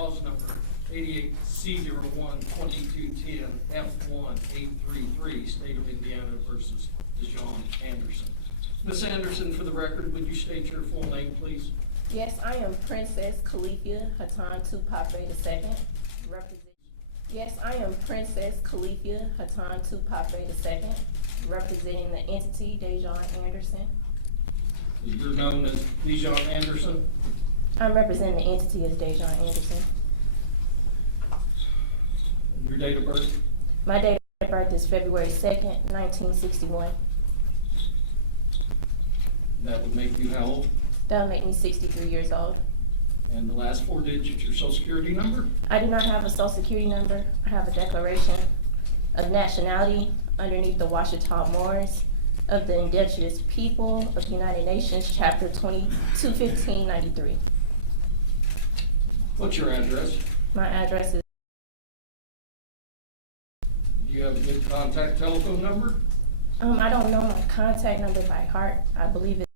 Cause number 88C01-2210F1833, State of Indiana versus Dijon Anderson. Ms. Anderson, for the record, would you state your full name, please? Yes, I am Princess Califia Hatan Tupape II. Yes, I am Princess Califia Hatan Tupape II, representing the entity Dijon Anderson. You're known as Dijon Anderson. I'm representing the entity as Dijon Anderson. And your date of birth? My date of birth is February 2nd, 1961. That would make you how old? That'll make me 63 years old. And the last four digits, your social security number? I do not have a social security number. I have a declaration of nationality underneath the Washita Moors of the Indigenous People of the United Nations, Chapter 21593. What's your address? My address is, Do you have a good contact telephone number? I don't know my contact number by heart. I believe it.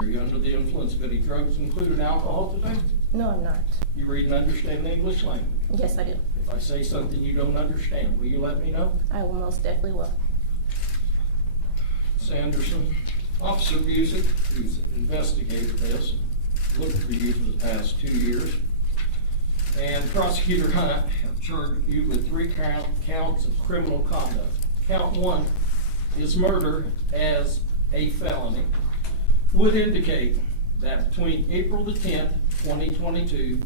Are you under the influence of any drugs, including alcohol today? No, I'm not. You read and understand the English language? Yes, I do. If I say something you don't understand, will you let me know? I will most definitely will. Ms. Anderson, Officer Busick, who's investigated this, looked for you for the past 2 years, and Prosecutor Hunt have charged you with 3 counts of criminal conduct. Count 1 is murder as a felony. Would indicate that between April the 10th, 2022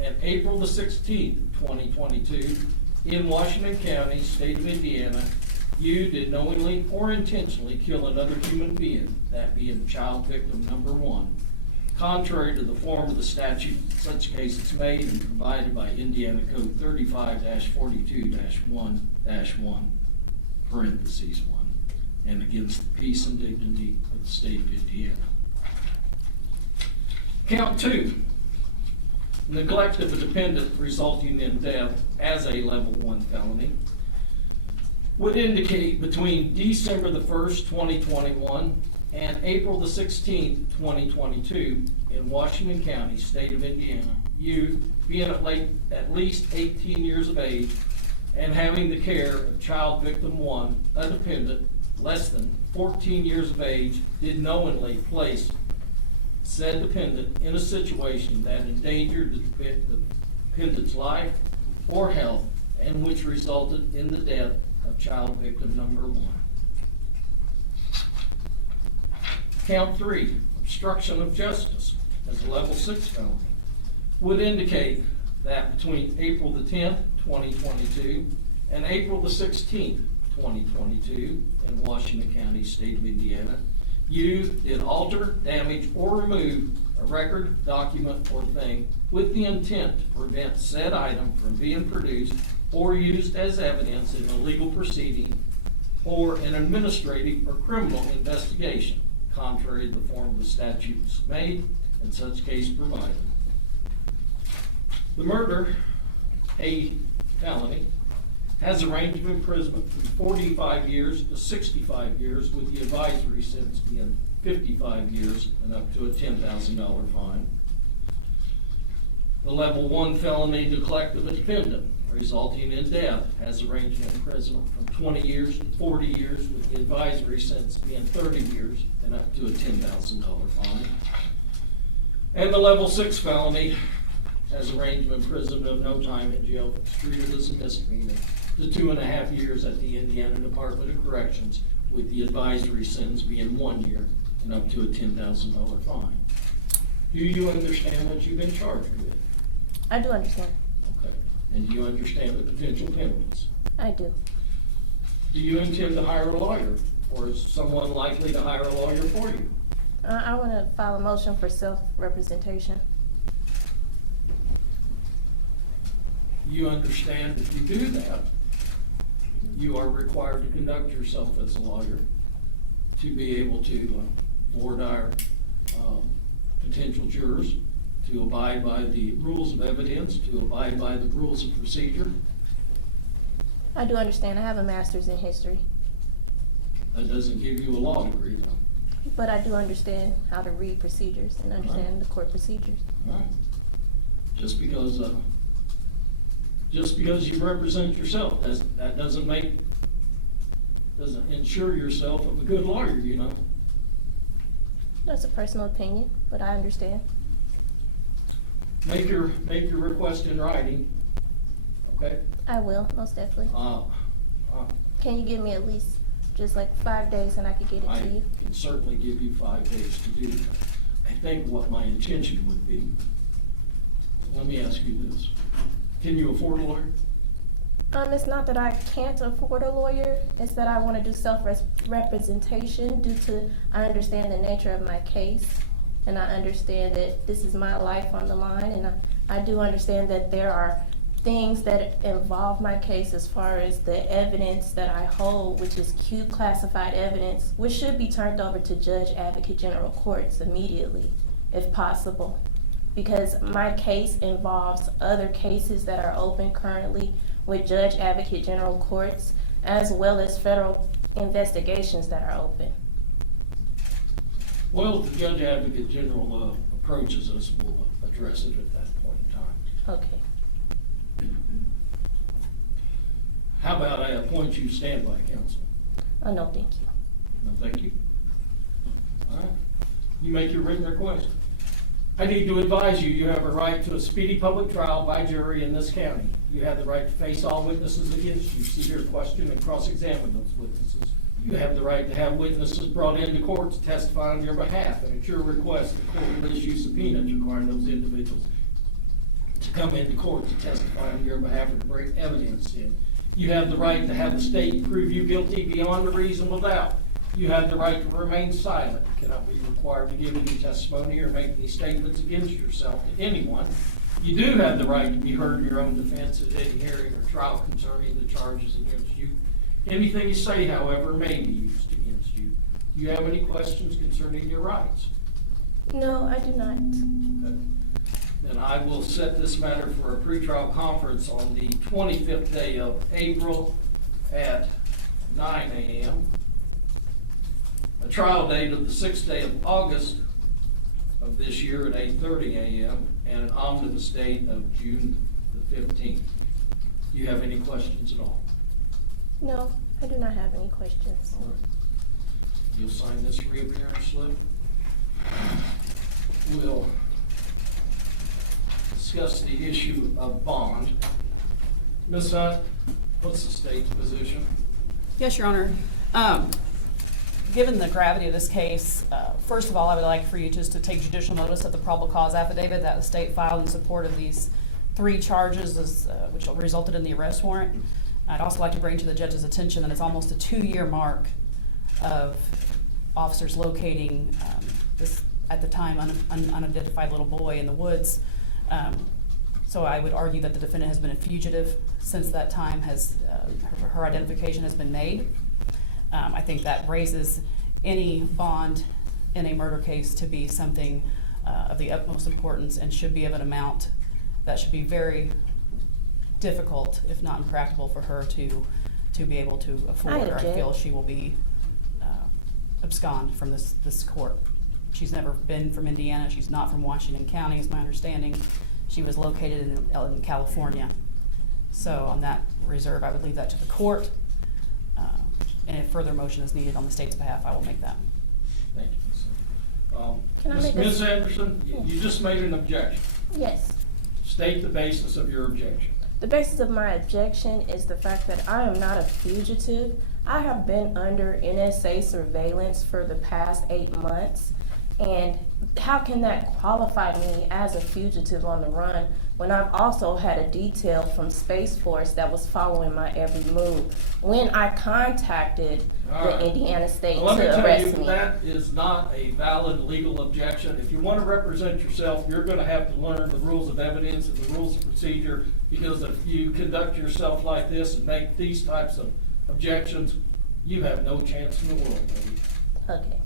and April the 16th, 2022 in Washington County, State of Indiana, you did knowingly or intentionally kill another human being, that being child victim number 1. Contrary to the form of the statute, such cases made and provided by Indiana Code 35-42-1-1, parentheses 1, and against the peace and dignity of the state of Indiana. Count 2, neglect of a dependent resulting in death as a level 1 felony, would indicate between December the 1st, 2021 and April the 16th, 2022 in Washington County, State of Indiana, you being at least 18 years of age and having the care of child victim 1, a dependent, less than 14 years of age, did knowingly place said dependent in a situation that endangered the dependent's life or health and which resulted in the death of child victim number 1. Count 3, obstruction of justice as a level 6 felony, would indicate that between April the 10th, 2022 and April the 16th, 2022 in Washington County, State of Indiana, you did alter, damage, or remove a record, document, or thing with the intent to prevent said item from being produced or used as evidence in a legal proceeding or an administrative or criminal investigation, contrary to the form of the statutes made and such case provided. The murder, a felony, has a range of imprisonment from 45 years to 65 years, with the advisory sentence being 55 years and up to a $10,000 fine. The level 1 felony, neglect of a dependent resulting in death, has a range of imprisonment from 20 years to 40 years, with the advisory sentence being 30 years and up to a $10,000 fine. And the level 6 felony has a range of imprisonment of no time in jail if it's treated as a misdemeanor to 2.5 years at the Indiana Department of Corrections, with the advisory sentence being 1 year and up to a $10,000 fine. Do you understand what you've been charged with? I do understand. Okay. And do you understand the potential penalties? I do. Do you intend to hire a lawyer, or is someone likely to hire a lawyer for you? I want to file a motion for self-representation. You understand if you do that, you are required to conduct yourself as a lawyer to be able to board our potential jurors, to abide by the rules of evidence, to abide by the rules of procedure. I do understand. I have a master's in history. That doesn't give you a law degree, though. But I do understand how to read procedures and understand the court procedures. All right. Just because you represent yourself, that doesn't ensure yourself of a good lawyer, you know. That's a personal opinion, but I understand. Make your request in writing, okay? I will, most definitely. Uh, Can you give me at least just like 5 days and I could get it I to you? can certainly give you 5 days to do that. I think what my intention would be, let me ask you this. Can you afford a lawyer? It's not that I can't afford a lawyer, it's that I want to do self-representation due to, I understand the nature of my case, and I understand that this is my life on the line, and I do understand that there are things that involve my case as far as the evidence that I hold, which is Q classified evidence, which should be turned over to Judge Advocate General Courts immediately, if possible. Because my case involves other cases that are open currently with Judge Advocate General Courts, as well as federal investigations that are open. Well, if the Judge Advocate General approaches us, we'll address it at that point in time. Okay. How about I appoint you standby counsel? Oh, no, thank you. No, thank you. All right. You make your written request. I need to advise you, you have a right to a speedy public trial by jury in this county. You have the right to face all witnesses against you, see your question and cross-examine those witnesses. You have the right to have witnesses brought into court to testify on your behalf, and at your request, the court will issue subpoenas requiring those individuals to come into court to testify on your behalf or to bring evidence in. You have the right to have the state prove you guilty beyond a reasonable doubt. You have the right to remain silent. You cannot be required to give any testimony or make any statements against yourself to anyone. You do have the right to be heard in your own defense at any hearing or trial concerning the charges against you. Anything you say, however, may be used against you. Do you have any questions concerning your rights? No, I do not. Okay. Then I will set this matter for a pretrial conference on the 25th day of April at 9 a.m. A trial date of the 6th day of August of this year at 8:30 a.m. and an omnibus date of June the 15th. Do you have any questions at all? No, I do not have any questions. All right. You'll sign this reappearance slip. We'll discuss the issue of bond. Ms. Hunt, what's the state's position? Yes, Your Honor. Given the gravity of this case, first of all, I would like for you just to take judicial notice of the probable cause affidavit that the state filed in support of these 3 charges, which resulted in the arrest warrant. I'd also like to bring to the judge's attention that it's almost a 2-year mark of officers locating this, at the time, unidentified little boy in the woods. So I would argue that the defendant has been a fugitive since that time. Her identification has been made. I think that raises any bond in a murder case to be something of the utmost importance and should be of an amount that should be very difficult, if not impractical, for her to be able to afford, or I feel she will be abscond from this court. She's never been from Indiana. She's not from Washington County, is my understanding. She was located in California. So on that reserve, I would leave that to the court. And if further motion is needed on the state's behalf, I will make that. Thank you, Can I make Ms. Anderson, you just made an objection. Yes. State the basis of your objection. The basis of my objection is the fact that I am not a fugitive. I have been under NSA surveillance for the past 8 months. And how can that qualify me as a fugitive on the run when I've also had a detail from Space Force that was following my every move when I contacted the Indiana State Well, to arrest let me me? tell you, that is not a valid legal objection. If you want to represent yourself, you're going to have to learn the rules of evidence and the rules of procedure, because if you conduct yourself like this and make these types of objections, you have no chance in the world, baby. Okay.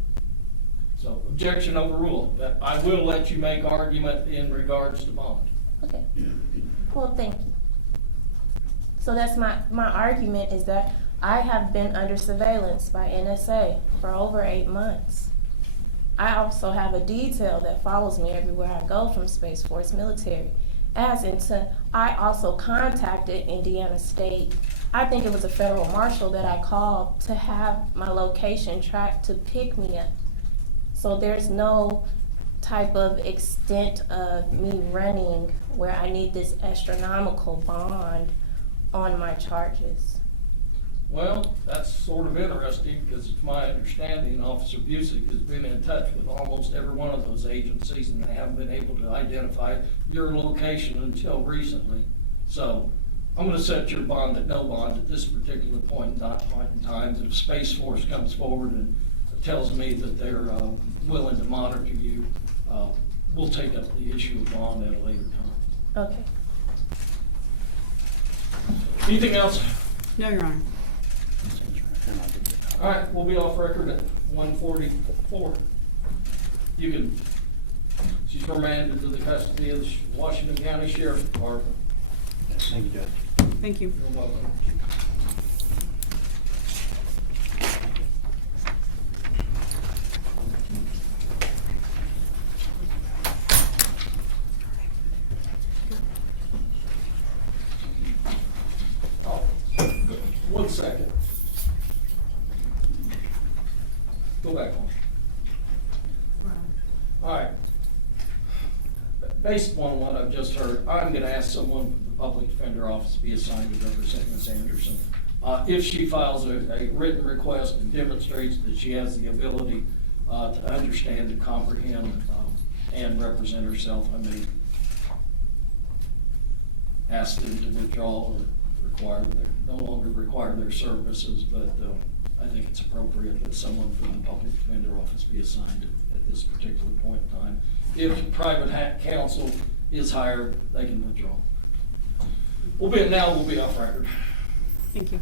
So, objection overruled. But I will let you make argument in regards to bond. Okay. Well, thank you. So that's my argument is that I have been under surveillance by NSA for over 8 months. I also have a detail that follows me everywhere I go from Space Force military. as into, I also contacted Indiana State. I think it was a federal marshal that I called to have my location tracked to pick me up. So there's no type of extent of me running where I need this astronomical bond on my charges. Well, that's sort of interesting, because it's my understanding Officer Busick has been in touch with almost every one of those agencies, and they haven't been able to identify your location until recently. So I'm gonna set your bond at no bond at this particular point in time. If Space Force comes forward and tells me that they're willing to monitor you, we'll take up the issue of bond at a later time. Okay. Anything else? No, Your Honor. All right, we'll be off record at 1:44. You can, she's remanded to the custody of the Washington County Sheriff's Department. Thank you, Judge. Thank you. You're welcome. Oh, 1 second. Go back on. All right. Based upon what I've just heard, I'm gonna ask someone from the Public Defender Office to be assigned to represent Ms. Anderson. If she files a written request and demonstrates that she has the ability to understand and comprehend and represent herself, I may ask them to withdraw or no longer require their services, but I think it's appropriate that someone from the Public Defender Office be assigned at this particular point in time. If private counsel is hired, they can withdraw. We'll be off record. Thank you.